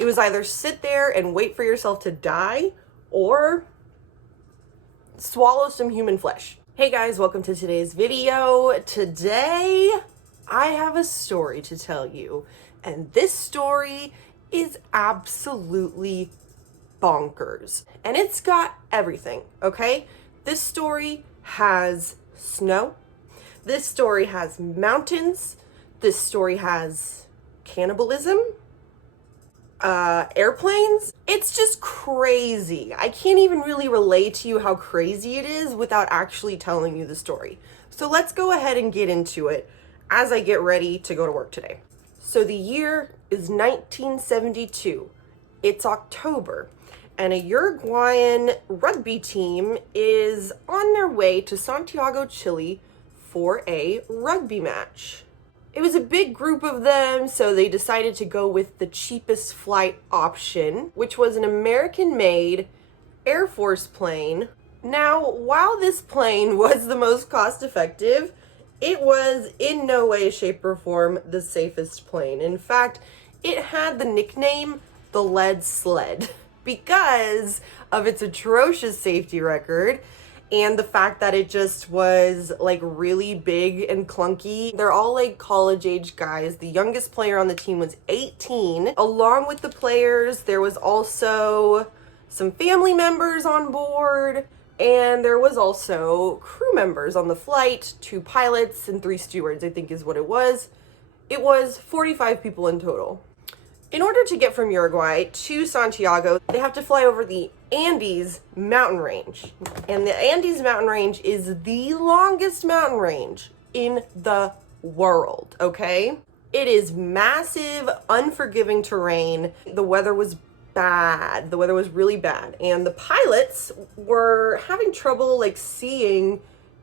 It was either sit there and wait for yourself to die or swallow some human flesh. Hey guys, welcome to today's video. Today, I have a story to tell you, and this story is absolutely bonkers. And it's got everything, okay? This story has snow. This story has mountains. This story has cannibalism. Airplanes. It's just crazy. I can't even really relate to you how crazy it is without actually telling you the story. So let's go ahead and get into it as I get ready to go to work today. So the year is 1972. It's October, and a Uruguayan rugby team is on their way to Santiago, Chile for a rugby match. It was a big group of them, so they decided to go with the cheapest flight option, which was an American-made Air Force plane. Now, while this plane was the most cost-effective, it was in no way, shape, or form the safest plane. In fact, it had the nickname the lead sled because of its atrocious safety record and the fact that it just was like really big and clunky. They're all like college age guys. The youngest player on the team was 18. Along with the players, there was also some family members on board, and there was also crew members on the flight, 2 pilots and 3 stewards, I think is what it was. It was 45 people in total. In order to get from Uruguay to Santiago, they have to fly over the Andes mountain range. And the Andes mountain range is the longest mountain range in the world, okay? It is massive, unforgiving terrain. The weather was bad. The weather was really bad. And the pilots were having trouble like seeing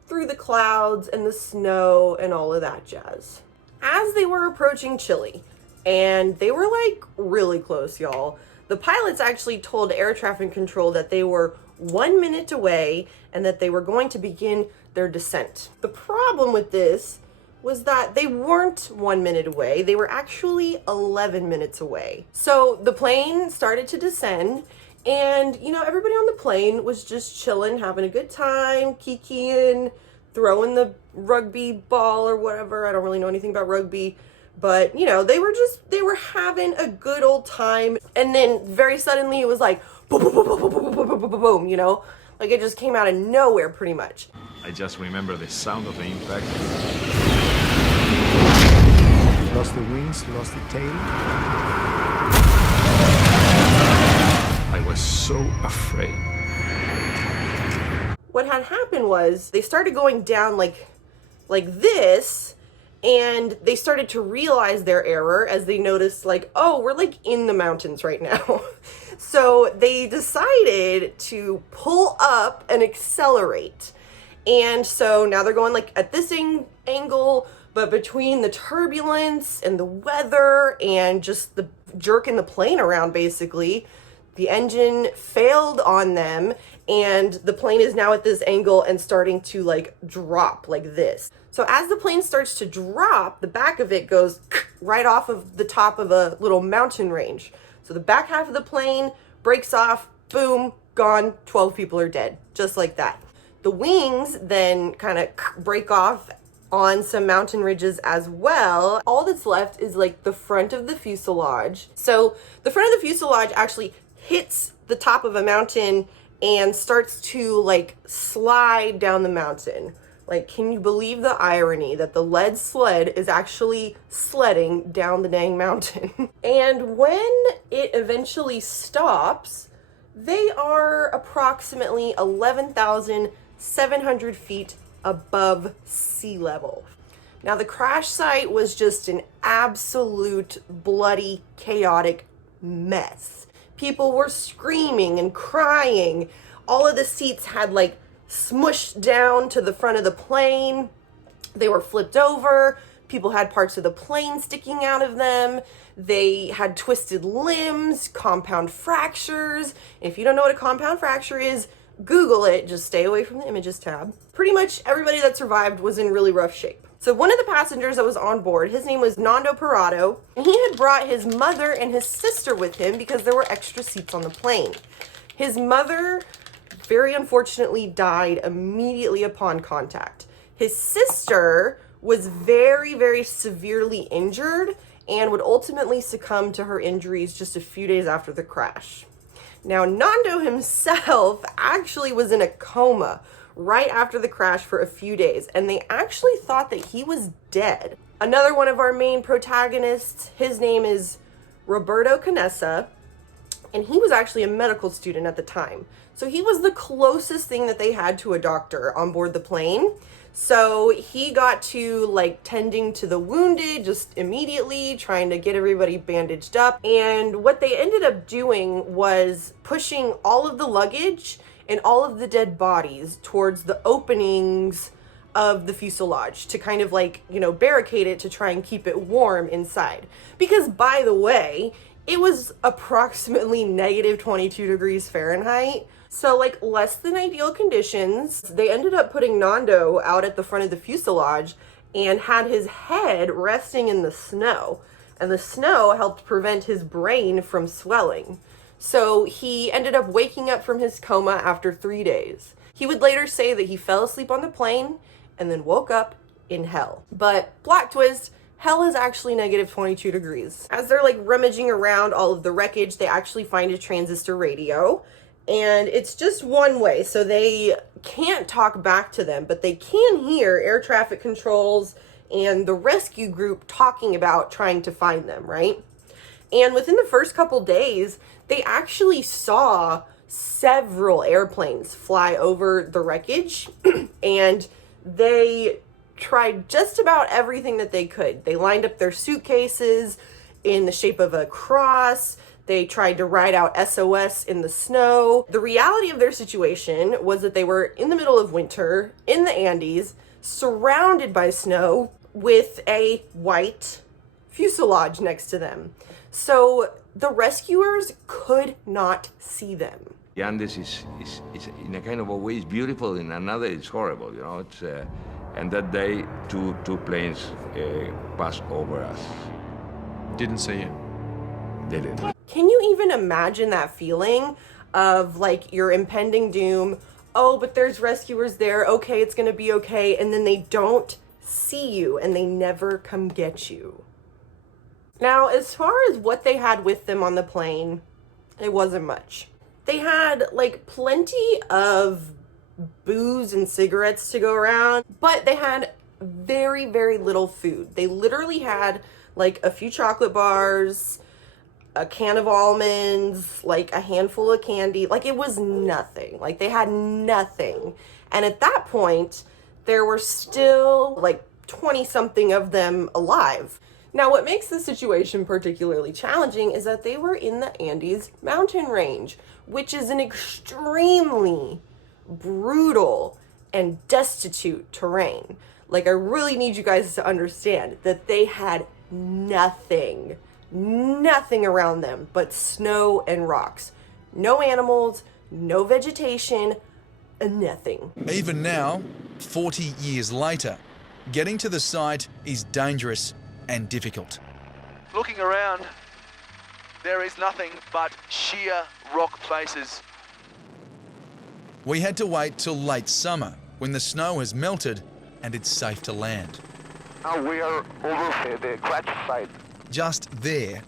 through the clouds and the snow and all of that jazz. As they were approaching Chile, and they were like really close, y'all, the pilots actually told air traffic control that they were 1 minute away and that they were going to begin their descent. The problem with this was that they weren't 1 minute away. They were actually 11 minutes away. So the plane started to descend, and you know, everybody on the plane was just chilling, having a good time, kikiing, throwing the rugby ball or whatever. I don't really know anything about rugby. But, you know, they were having a good old time. And then very suddenly it was like, boom, boom, boom, boom, boom, boom, boom, boom, boom, boom, you know? Like it just came out of nowhere pretty much. I just remember the sound of the impact. Lost the wings, lost the tail. I was so afraid. What had happened was they started going down like this, and they started to realize their error as they noticed like, oh, we're like in the mountains right now. So they decided to pull up and accelerate. And so now they're going like at this angle, but between the turbulence and the weather and just the jerking the plane around, basically, the engine failed on them, and the plane is now at this angle and starting to like drop like this. So as the plane starts to drop, the back of it goes right off of the top of a little mountain range. So the back half of the plane breaks off, boom, gone, 12 people are dead, just like that. The wings then kind of break off on some mountain ridges as well. All that's left is like the front of the fuselage. So the front of the fuselage actually hits the top of a mountain and starts to like slide down the mountain. Like, can you believe the irony that the lead sled is actually sledding down the dang mountain? And when it eventually stops, they are approximately 11,700 feet above sea level. Now, the crash site was just an absolute bloody, chaotic mess. People were screaming and crying. All of the seats had like smushed down to the front of the plane. They were flipped over. People had parts of the plane sticking out of them. They had twisted limbs, compound fractures. If you don't know what a compound fracture is, Google it. Just stay away from the images tab. Pretty much everybody that survived was in really rough shape. So one of the passengers that was on board, his name was Nando Parado, and he had brought his mother and his sister with him because there were extra seats on the plane. His mother, very unfortunately, died immediately upon contact. His sister was very, very severely injured and would ultimately succumb to her injuries just a few days after the crash. Now, Nando himself actually was in a coma right after the crash for a few days, and they actually thought that he was dead. Another one of our main protagonists, his name is Roberto Canessa, and he was actually a medical student at the time. So he was the closest thing that they had to a doctor on board the plane. So he got to like tending to the wounded just immediately, trying to get everybody bandaged up. And what they ended up doing was pushing all of the luggage and all of the dead bodies towards the openings of the fuselage to kind of like, you know, barricade it to try and keep it warm inside. Because by the way, it was approximately negative 22 degrees Fahrenheit. So like less than ideal conditions. They ended up putting Nando out at the front of the fuselage and had his head resting in the snow. And the snow helped prevent his brain from swelling. So he ended up waking up from his coma after 3 days. He would later say that he fell asleep on the plane and then woke up in hell. But plot twist, hell is actually negative 22 degrees. As they're like rummaging around all of the wreckage, they actually find a transistor radio. And it's just one way, so they can't talk back to them, but they can hear air traffic controls and the rescue group talking about trying to find them, right? And within the first couple days, they actually saw several airplanes fly over the wreckage, and they tried just about everything that they could. They lined up their suitcases in the shape of a cross. They tried to write out SOS in the snow. The reality of their situation was that they were in the middle of winter in the Andes, surrounded by snow with a white fuselage next to them. So the rescuers could not see them. The Andes is in a kind of a way, it's beautiful, in another it's horrible, you know. And that day, two planes passed over us. Didn't see it. Didn't. Can you even imagine that feeling of like your impending doom? Oh, but there's rescuers there. Okay, it's gonna be okay. And then they don't see you and they never come get you. Now, as far as what they had with them on the plane, it wasn't much. They had like plenty of booze and cigarettes to go around, but they had very, very little food. They literally had like a few chocolate bars, a can of almonds, like a handful of candy. Like it was nothing. Like they had nothing. And at that point, there were still like 20 something of them alive. Now, what makes the situation particularly challenging is that they were in the Andes mountain range, which is an extremely brutal and destitute terrain. Like, I really need you guys to understand that they had nothing around them but snow and rocks. No animals, no vegetation, nothing. Even now, 40 years later, getting to the site is dangerous and difficult. Looking around, there is nothing but sheer rock faces. We had to wait till late summer when the snow has melted and it's safe to land. Now we are over the crash site. Just there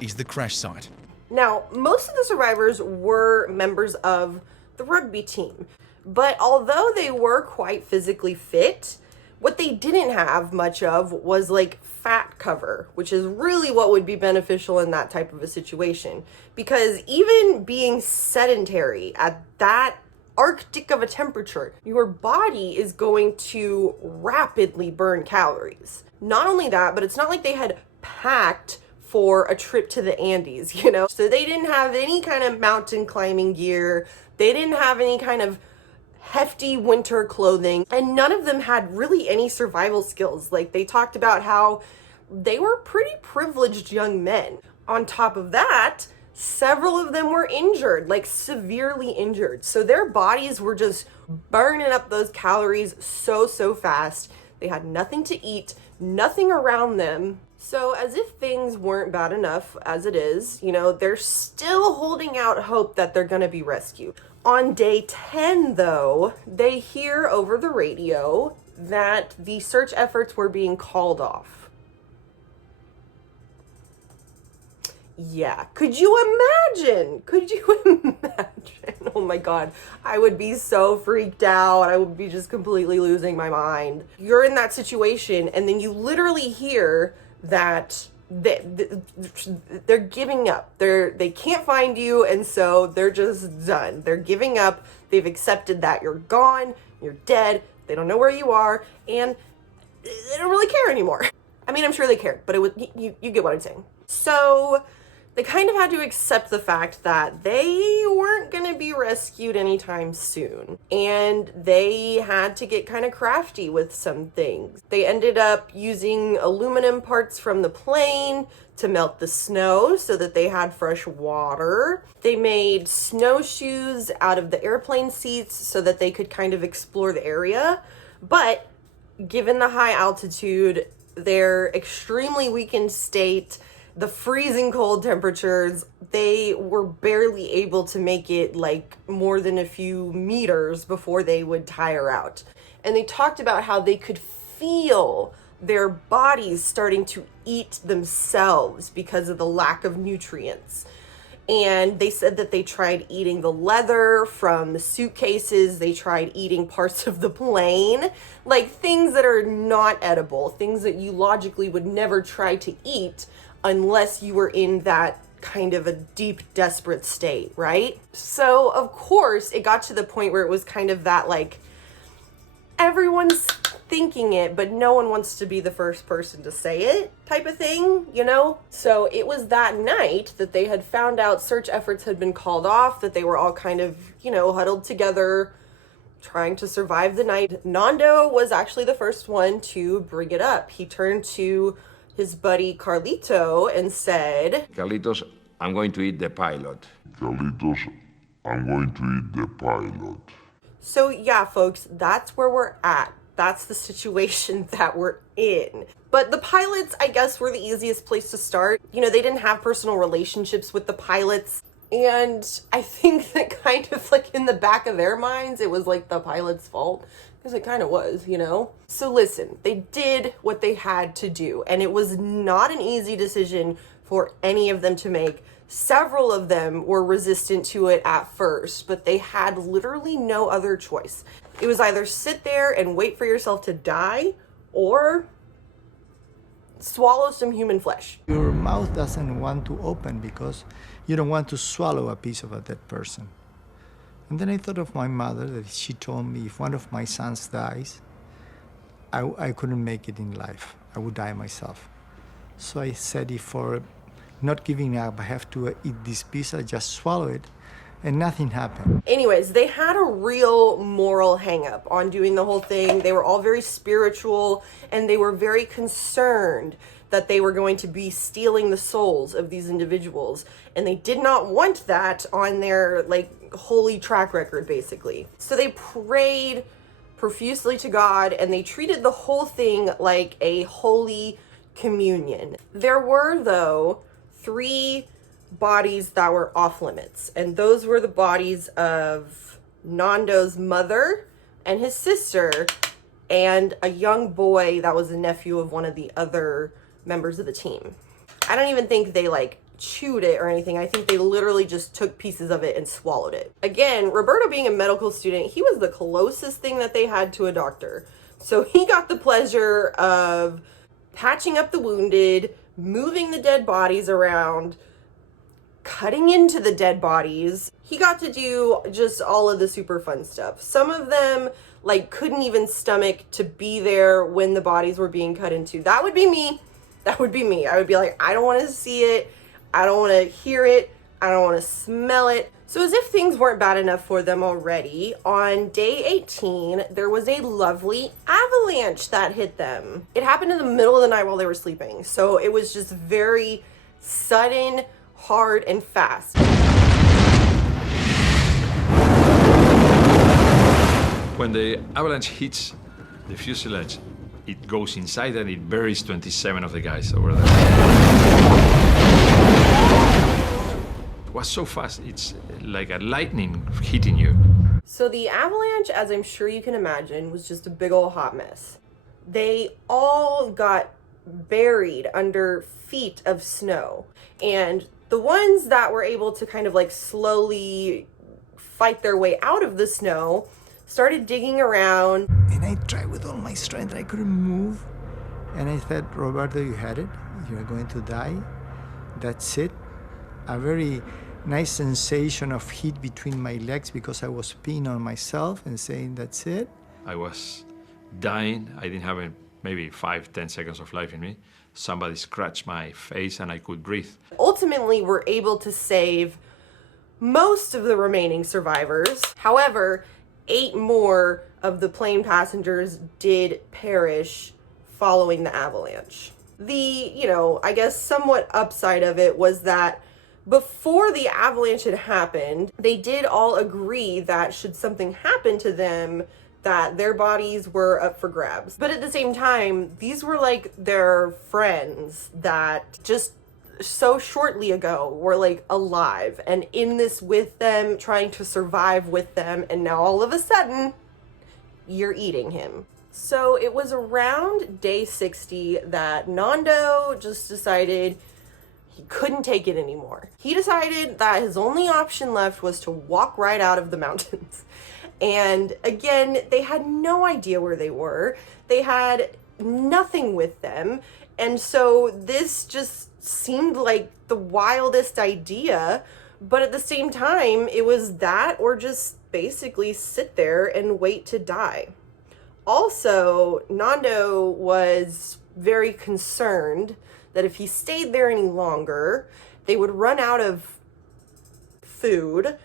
is the crash site. Now, most of the survivors were members of the rugby team, but although they were quite physically fit, what they didn't have much of was like fat cover, which is really what would be beneficial in that type of a situation. Because even being sedentary at that Arctic of a temperature, your body is going to rapidly burn calories. Not only that, but it's not like they had packed for a trip to the Andes, you know? So they didn't have any kind of mountain climbing gear. They didn't have any kind of hefty winter clothing, and none of them had really any survival skills. Like, they talked about how they were pretty privileged young men. On top of that, several of them were injured, like severely injured. So their bodies were just burning up those calories so fast They had nothing to eat, nothing around them. So as if things weren't bad enough as it is, you know, they're still holding out hope that they're gonna be rescued. On day 10, though, they hear over the radio that the search efforts were being called off. Yeah, could you imagine? Could you imagine? Oh my God, I would be so freaked out. I would be just completely losing my mind. You're in that situation, and then you literally hear that they're giving up. They can't find you, and so they're just done. They're giving up. They've accepted that you're gone, you're dead, they don't know where you are, and they don't really care anymore. I mean, I'm sure they cared, but it was, you get what I'm saying. So they kind of had to accept the fact that they weren't going to be rescued anytime soon. And they had to get kind of crafty with some things. They ended up using aluminum parts from the plane to melt the snow so that they had fresh water. They made snowshoes out of the airplane seats so that they could kind of explore the area. But given the high altitude, their extremely weakened state, the freezing cold temperatures, they were barely able to make it like more than a few meters before they would tire out. And they talked about how they could feel their bodies starting to eat themselves because of the lack of nutrients. And they said that they tried eating the leather from the suitcases. They tried eating parts of the plane, like things that are not edible, things that you logically would never try to eat unless you were in that kind of a deep, desperate state, right? So, of course, it got to the point where it was kind of that, like, everyone's thinking it, but no one wants to be the first person to say it type of thing, you know? So it was that night that they had found out search efforts had been called off, that they were all kind of, you know, huddled together, trying to survive the night. Nando was actually the first one to bring it up. He turned to his buddy Carlito and said, Carlitos, I'm going to eat the pilot. Carlitos, I'm going to eat the pilot. So yeah, folks, that's where we're at. That's the situation that we're in. But the pilots, I guess, were the easiest place to start. You know, they didn't have personal relationships with the pilots. And I think that kind of like in the back of their minds, it was like the pilot's fault. Because it kind of was, you know? So listen, they did what they had to do. And it was not an easy decision for any of them to make. Several of them were resistant to it at first, but they had literally no other choice. It was either sit there and wait for yourself to die or swallow some human flesh. Your mouth doesn't want to open because you don't want to swallow a piece of a dead person. And then I thought of my mother, that she told me if one of my sons dies, I couldn't make it in life. I would die myself. So I said, if for not giving up, I have to eat this piece, I just swallow it, and nothing happened. Anyways, they had a real moral hang-up on doing the whole thing. They were all very spiritual, and they were very concerned that they were going to be stealing the souls of these individuals. And they did not want that on their, like, holy track record, basically. So they prayed profusely to God, and they treated the whole thing like a holy communion. There were, though, 3 bodies that were off limits, and those were the bodies of Nando's mother and his sister and a young boy that was a nephew of one of the other members of the team. I don't even think they like chewed it or anything. I think they literally just took pieces of it and swallowed it. Again, Roberto being a medical student, he was the closest thing that they had to a doctor. So he got the pleasure of patching up the wounded, moving the dead bodies around, cutting into the dead bodies. He got to do just all of the super fun stuff. Some of them like couldn't even stomach to be there when the bodies were being cut into. That would be me. That would be me. I would be like, I don't want to see it. I don't want to hear it. I don't want to smell it. So as if things weren't bad enough for them already, on day 18, there was a lovely avalanche that hit them. It happened in the middle of the night while they were sleeping. So it was just very sudden, hard, and fast. When the avalanche hits the fuselage, it goes inside and it buries 27 of the guys over there. It was so fast, it's like a lightning hitting you. So the avalanche, as I'm sure you can imagine, was just a big old hot mess. They all got buried under feet of snow. And the ones that were able to kind of like slowly fight their way out of the snow started digging around. And I tried with all my strength, I couldn't move. And I said, Roberto, you had it. You're going to die. That's it. A very nice sensation of heat between my legs because I was peeing on myself and saying, that's it. I was dying. I didn't have maybe 5-10 seconds of life in me. Somebody scratched my face and I could breathe. Ultimately, we're able to save most of the remaining survivors. However, 8 more of the plane passengers did perish following the avalanche. The, I guess somewhat upside of it was that before the avalanche had happened, they did all agree that should something happen to them, that their bodies were up for grabs. But at the same time, these were like their friends that just so shortly ago were like alive and in this with them, trying to survive with them, and now all of a sudden, you're eating him. So it was around day 60 that Nando just decided he couldn't take it anymore. He decided that his only option left was to walk right out of the mountains. And again, they had no idea where they were. They had nothing with them. And so this just seemed like the wildest idea. But at the same time, it was that or just basically sit there and wait to die. Also, Nando was very concerned that if he stayed there any longer, they would run out of food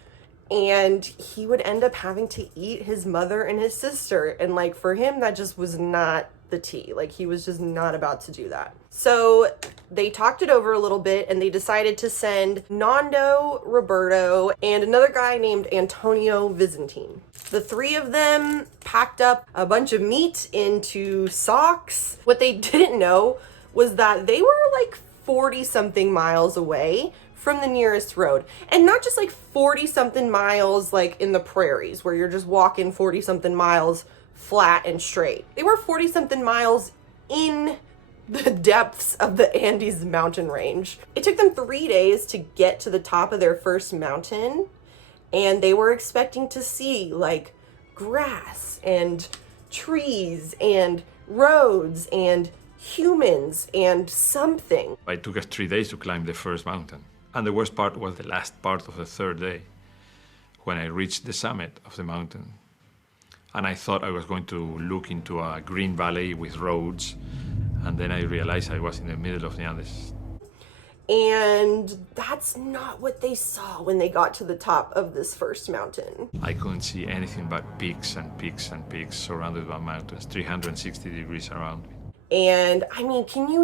and he would end up having to eat his mother and his sister. And like for him, that just was not the tea. Like he was just not about to do that. So they talked it over a little bit and they decided to send Nando, Roberto, and another guy named Antonio Vizintin. The 3 of them packed up a bunch of meat into socks. What they didn't know was that they were like 40-something miles away from the nearest road. And not just like 40-something miles like in the prairies where you're just walking 40-something miles flat and straight. They were 40-something miles in the depths of the Andes mountain range. It took them 3 days to get to the top of their first mountain, and they were expecting to see like grass and trees and roads and humans and something. It took us 3 days to climb the first mountain. And the worst part was the last part of the 3rd day, when I reached the summit of the mountain. And I thought I was going to look into a green valley with roads, and then I realized I was in the middle of the Andes. And that's not what they saw when they got to the top of this first mountain. I couldn't see anything but peaks and peaks and peaks surrounded by mountains, 360 degrees around me. And I mean, can you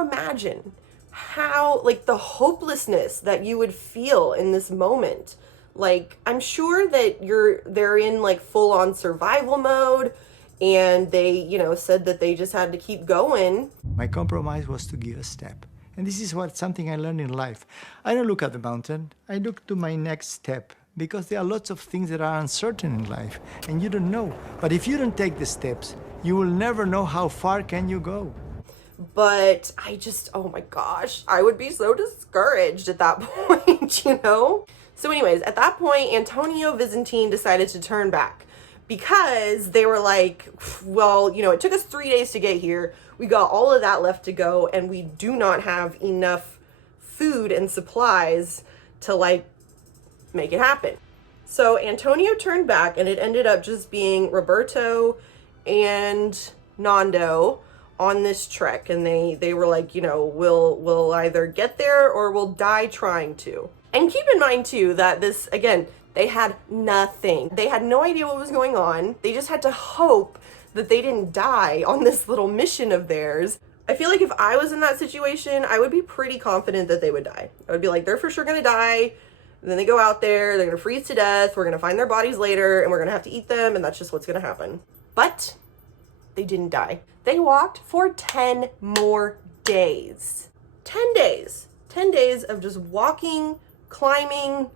imagine how, like, the hopelessness that you would feel in this moment? Like, I'm sure that they're in like full-on survival mode, and they, said that they just had to keep going. My compromise was to give a step. And this is something I learned in life. I don't look at the mountain, I look to my next step, because there are lots of things that are uncertain in life, and you don't know. But if you don't take the steps, you will never know how far can you go. But oh my gosh, I would be so discouraged at that point, So anyways, at that point, Antonio Vizintin decided to turn back because they were like, well, it took us 3 days to get here. We got all of that left to go, and we do not have enough food and supplies to like make it happen. So Antonio turned back, and it ended up just being Roberto and Nando on this trek, and they were like, we'll either get there or we'll die trying to. And keep in mind too that this, again, they had nothing. They had no idea what was going on. They just had to hope that they didn't die on this little mission of theirs. I feel like if I was in that situation, I would be pretty confident that they would die. I would be like, they're for sure gonna die. And then they go out there, they're gonna freeze to death, we're gonna find their bodies later, and we're gonna have to eat them, and that's just what's gonna happen. But they didn't die. They walked for 10 more days. 10 days. 10 days of just walking, climbing,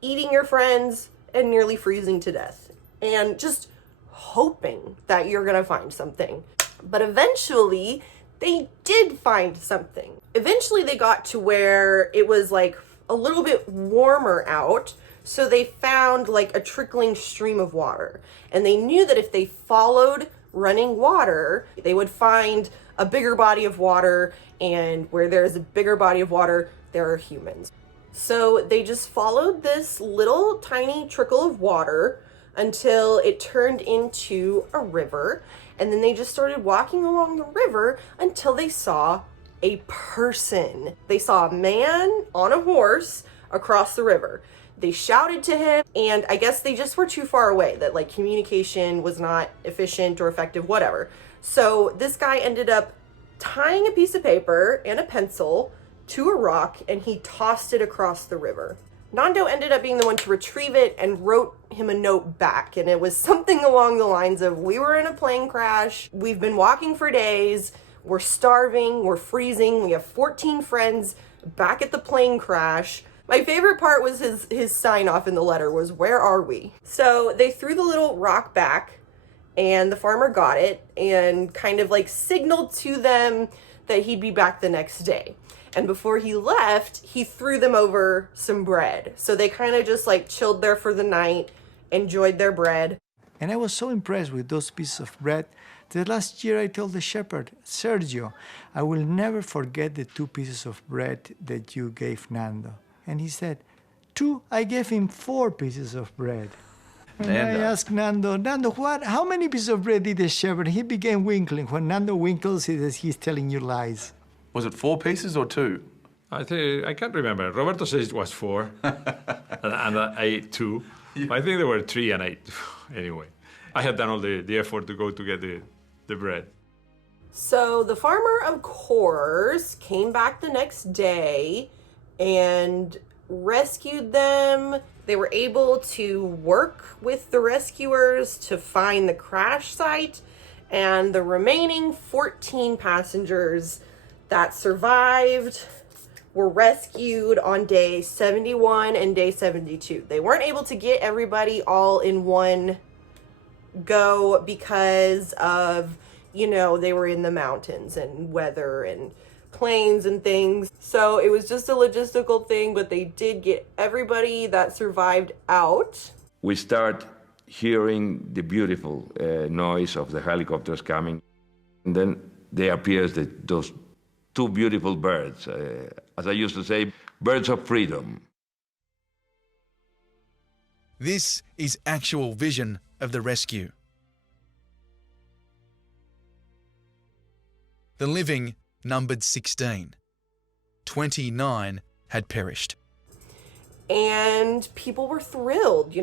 eating your friends, and nearly freezing to death. And just hoping that you're gonna find something. But eventually, they did find something. Eventually, they got to where it was like a little bit warmer out. So they found like a trickling stream of water. And they knew that if they followed running water, they would find a bigger body of water, and where there's a bigger body of water, there are humans. So they just followed this little tiny trickle of water until it turned into a river, and then they just started walking along the river until they saw a person. They saw a man on a horse across the river. They shouted to him, and I guess they just were too far away, that like communication was not efficient or effective, whatever. So this guy ended up tying a piece of paper and a pencil to a rock, and he tossed it across the river. Nando ended up being the one to retrieve it and wrote him a note back, and it was something along the lines of, we were in a plane crash, we've been walking for days, we're starving, we're freezing, we have 14 friends back at the plane crash. My favorite part was his sign off in the letter was, where are we? So they threw the little rock back, and the farmer got it and kind of like signaled to them that he'd be back the next day. And before he left, he threw them over some bread. So they kind of just like chilled there for the night, enjoyed their bread. And I was so impressed with those pieces of bread that last year I told the shepherd, Sergio, I will never forget the 2 pieces of bread that you gave Nando. And he said, 2, I gave him 4 pieces of bread. And I asked Nando, how many pieces of bread did the shepherd? He began winkling. When Nando winkles, he says he's telling you lies. Was it 4 pieces or 2? I can't remember. Roberto says it was 4, and I ate 2. Yeah. I think there were 3, and I ate 2. Anyway, I had done all the effort to go to get the bread. So the farmer, of course, came back the next day and rescued them. They were able to work with the rescuers to find the crash site, and the remaining 14 passengers that survived were rescued on day 71 and day 72. They weren't able to get everybody all in one go because of, they were in the mountains and weather and planes and things. So it was just a logistical thing, but they did get everybody that survived out. We start hearing the beautiful noise of the helicopters coming. And then there appears those 2 beautiful birds, as I used to say, birds of freedom. This is actual vision of the rescue. The living numbered 16. 29 had perished. And people were thrilled,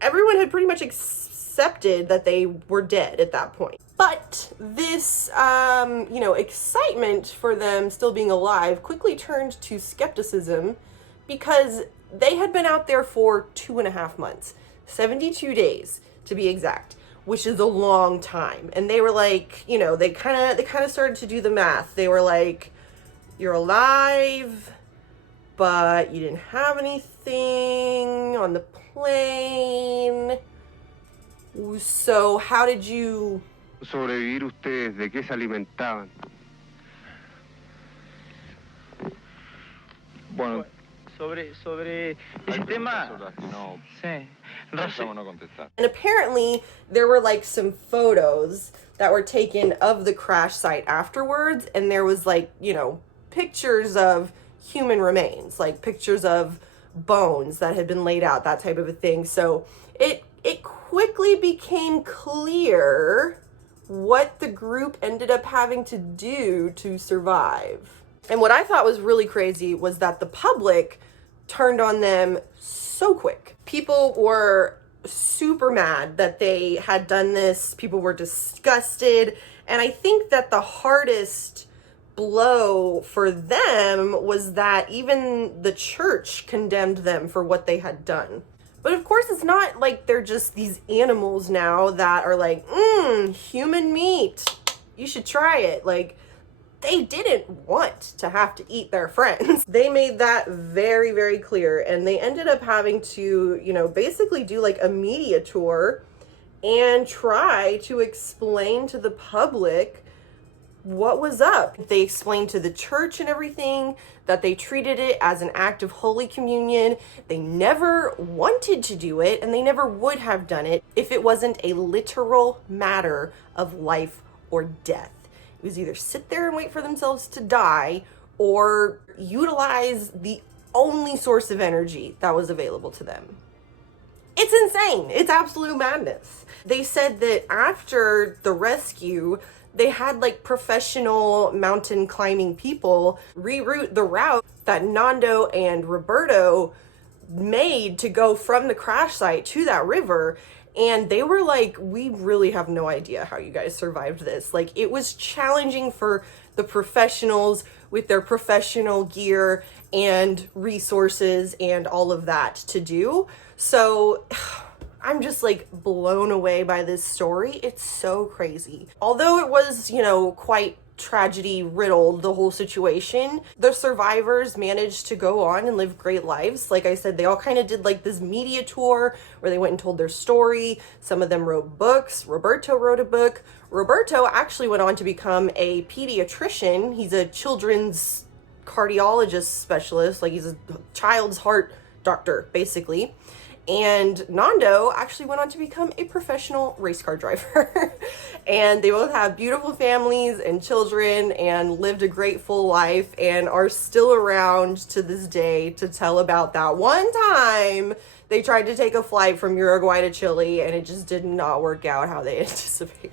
Everyone had pretty much accepted that they were dead at that point. But this, excitement for them still being alive quickly turned to skepticism, because they had been out there for 2.5 months, 72 days to be exact, which is a long time. And they were like, they kind of started to do the math. They were like, you're alive, but you didn't have anything on the plane. So how did you sobrevivir ustedes? ¿De qué se alimentaban? Bueno, sobre ese tema. Sí. And apparently there were like some photos that were taken of the crash site afterwards, and there was like, pictures of human remains, like pictures of bones that had been laid out, that type of a thing. So it quickly became clear what the group ended up having to do to survive. And what I thought was really crazy was that the public turned on them so quick. People were super mad that they had done this. People were disgusted. And I think that the hardest blow for them was that even the church condemned them for what they had done. But of course, it's not like they're just these animals now that are like, human meat. You should try it. Like, they didn't want to have to eat their friends. They made that very, very clear. And they ended up having to, you know, basically do like a media tour and try to explain to the public what was up. They explained to the church and everything that they treated it as an act of Holy Communion. They never wanted to do it, and they never would have done it if it wasn't a literal matter of life or death. It was either sit there and wait for themselves to die or utilize the only source of energy that was available to them. It's insane. It's absolute madness. They said that after the rescue, they had like professional mountain climbing people reroute the route that Nando and Roberto made to go from the crash site to that river. And they were like, we really have no idea how you guys survived this. Like, it was challenging for the professionals with their professional gear and resources and all of that to do. So I'm just like blown away by this story. It's so crazy. Although it was, you know, quite tragedy riddled, the whole situation, the survivors managed to go on and live great lives. Like I said, they all kind of did like this media tour where they went and told their story. Some of them wrote books. Roberto wrote a book. Roberto actually went on to become a pediatrician. He's a children's cardiologist specialist. Like, he's a child's heart doctor, basically. And Nando actually went on to become a professional race car driver. And they both have beautiful families and children and lived a great full life and are still around to this day to tell about that one time they tried to take a flight from Uruguay to Chile and it just did not work out how they anticipated.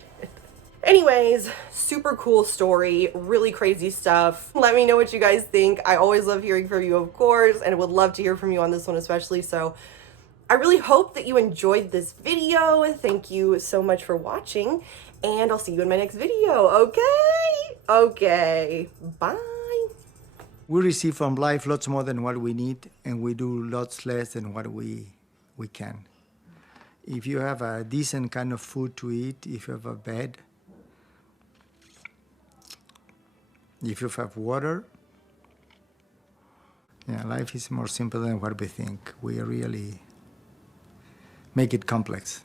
Anyways, super cool story, really crazy stuff. Let me know what you guys think. I always love hearing from you, of course, and would love to hear from you on this one especially. So I really hope that you enjoyed this video. Thank you so much for watching, and I'll see you in my next video, okay? Okay, bye. We receive from life lots more than what we need, and we do lots less than what we can. If you have a decent kind of food to eat, if you have a bed, if you have water, yeah, life is more simple than what we think. We really make it complex.